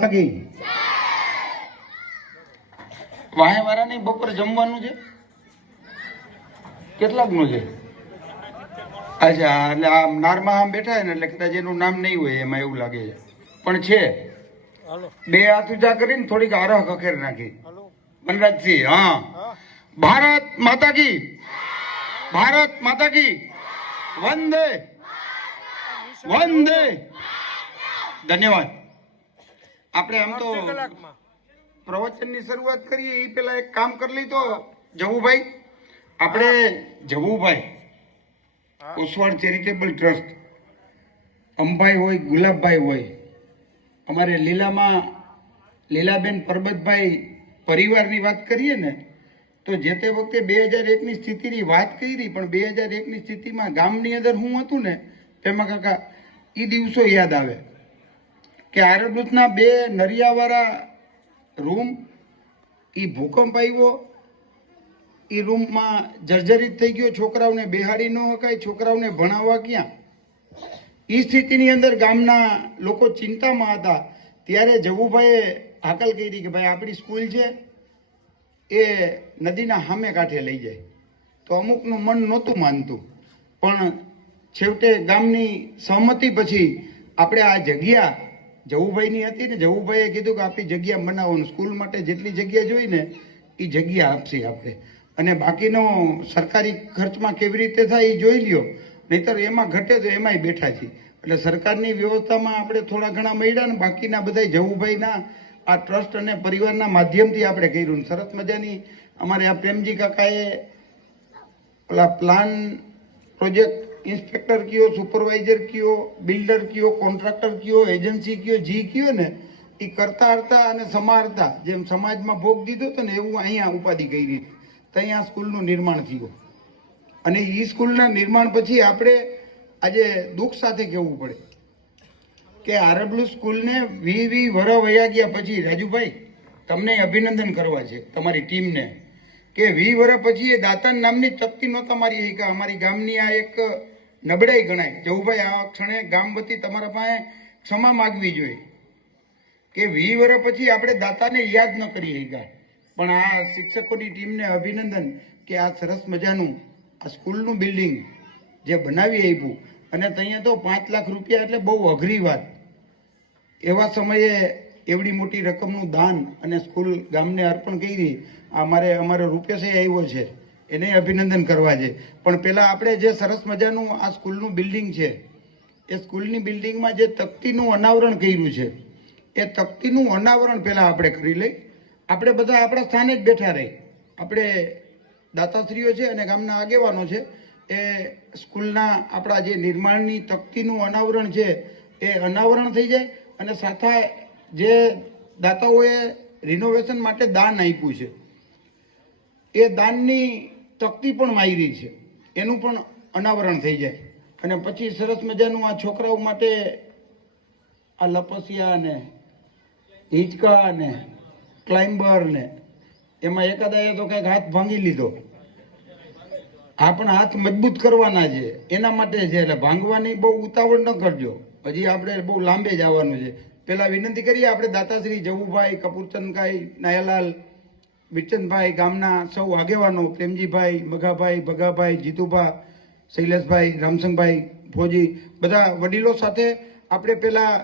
લાગી વાહે બપોરે જમવાનું છે? કેટલાકનું છે? અચ્છા એટલે આ નારમાં આમ બેઠા ને એટલે કદાચ એનું નામ નહીં હોય એમાં એવું લાગે છે. પણ છે. બે હાથ ઊંચા કરીને થોડીક આરહ કખેર નાખી. વનરાજસિંહ હા. ભારત માતા કી. ભારત માતા કી. વંદે. વંદે. ધન્યવાદ. આપણે આમ તો પ્રવચનની શરૂઆત કરીએ એ પેલા એક કામ કરી લીધો જવુભાઈ આપણે જવુભાઈ ઓસવાડ ચેરિટેબલ ટ્રસ્ટ અંબાઈ હોય ગુલાબભાઈ હોય અમારે લીલામાં લીલાબેન પરબતભાઈ પરિવારની વાત કરીએ ને તો જે તે વખતે બે હજાર એકની સ્થિતિની વાત કરી પણ બે હજાર એકની સ્થિતિમાં ગામની અંદર હું હતું ને તેમાં કાકા એ દિવસો યાદ આવે. કે આરબૃતના બે નરિયાવાળા રૂમ એ ભૂકંપ આવ્યો. એ રૂમમાં જર્જરિત થઈ ગયો. છોકરાઓને બેહાડી ન શકાય છોકરાઓને ભણાવવા ક્યાં? એ સ્થિતિની અંદર ગામના લોકો ચિંતામાં હતા. ત્યારે જવુભાઈએ હાકલ કરી કે ભાઈ આપણી સ્કૂલ છે, એ નદીના સામે કાંઠે લઈ જાય. તો અમુકનું મન નહોતું માનતું. પણ છેવટે ગામની સહમતિ પછી આપણે આ જગ્યા જવુભાઈની હતી ને, જવુભાઈએ કીધું કે આપણી જગ્યા બનાવવાનું સ્કૂલ માટે જેટલી જગ્યા જોઈ ને એ જગ્યા આપશે આપણે અને બાકીનો સરકારી ખર્ચમાં કેવી રીતે થાય એ જોઈ લ્યો. નહીતર એમાં ઘટે તો એમાંય બેઠા છીએ. એટલે સરકારની વ્યવસ્થામાં આપણે થોડા ઘણા મળ્યા ને, બાકીના બધા જવુભાઈના, આ ટ્રસ્ટ અને પરિવારના માધ્યમથી આપણે કર્યું સરસ મજાની અમારે આ પ્રેમજી કાકાએ ઓલા પ્લાન, પ્રોજેક્ટ ઇન્સ્પેક્ટર કયો, સુપરવાઇઝર કયો, બિલ્ડર કયો, કોન્ટ્રાક્ટર કયો, એજન્સી કયો, જી કયો ને, એ કરતા હરતા અને સમારતા જેમ સમાજમાં ભોગ દીધો હતો ને એવું અહીંયા ઉપાધિ કરી હતી તો સ્કૂલનું નિર્માણ થયું. અને એ સ્કૂલના નિર્માણ પછી આપણે આજે દુઃખ સાથે કહેવું પડે કે આરબલુ સ્કૂલને વી વી વર વયા ગયા પછી, રાજુભાઈ, તમને અભિનંદન કરવા છે, તમારી ટીમને. કે વી વર્ષ પછી એ દાતાન નામની તકતી નહોતા મારી કે અમારી ગામની આ એક નબળાઈ ગણાય. જવુભાઈ, આ ક્ષણે ગામ વતી તમારા પાસે ક્ષમા માગવી જોઈએ. કે વી વર્ષ પછી આપણે દાતાને યાદ ન કરી શક્યા પણ આ શિક્ષકોની ટીમને અભિનંદન કે આ સરસ મજાનું આ સ્કૂલનું બિલ્ડિંગ જે બનાવી આપ્યું અને ત્યાં તો પાંચ લાખ રૂપિયા એટલે બહુ અઘરી વાત. એવા સમયે એવડી મોટી રકમનું દાન અને સ્કૂલ ગામને અર્પણ કરી અમારે અમારો રૂપેશે આવ્યો છે. એને અભિનંદન કરવા છે. પણ પહેલાં આપણે જે સરસ મજાનું આ સ્કૂલનું બિલ્ડિંગ છે, એ સ્કૂલની બિલ્ડિંગમાં જે તકતીનું અનાવરણ કર્યું છે, એ તકતીનું અનાવરણ પહેલાં આપણે કરી લઈ. આપણે બધા આપણા સ્થાને જ બેઠા રહી. આપણે દાતાશ્રીઓ છે અને ગામના આગેવાનો છે, એ સ્કૂલના આપણા જે નિર્માણની તકતીનું અનાવરણ છે, એ અનાવરણ થઈ જાય અને સાથે જે દાતાઓએ રિનોવેશન માટે દાન આપ્યું છે. એ દાનની તકતી પણ માયરી છે. એનું પણ અનાવરણ થઈ જાય. અને પછી સરસ મજાનું આ છોકરાઓ માટે આ લપસિયા ને હિંચકા ને ક્લાઇમ્બર ને એમાં એકાદાએ તો કંઈક હાથ ભાંગી લીધો. આપણા હાથ મજબૂત કરવાના છે. એના માટે છે એટલે ભાંગવાની બહુ ઉતાવળ ન કરજો. હજી આપણે બહુ લાંબે જવાનું છે. પહેલાં વિનંતી કરીએ, આપણે દાતાશ્રી જવુભાઈ, કપૂરચંદભાઈ, નાયાલાલ વિચનભાઈ ગામના સૌ આગેવાનો, પ્રેમજીભાઈ, મઘાભાઈ, ભગાભાઈ, જીતુભા, શૈલેષભાઈ, રામસંગભાઈ ફોજી બધા વડીલો સાથે આપણે પહેલાં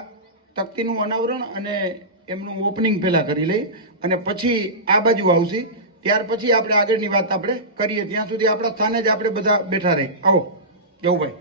તકતીનું અનાવરણ અને એમનું ઓપનિંગ પહેલાં કરી લઈએ અને પછી આ બાજુ આવશે. ત્યાર પછી આપણે આગળની વાત આપણે કરીએ. ત્યાં સુધી આપણા સ્થાને જ આપણે બધા બેઠા રહી. આવો, જવુભાઈ.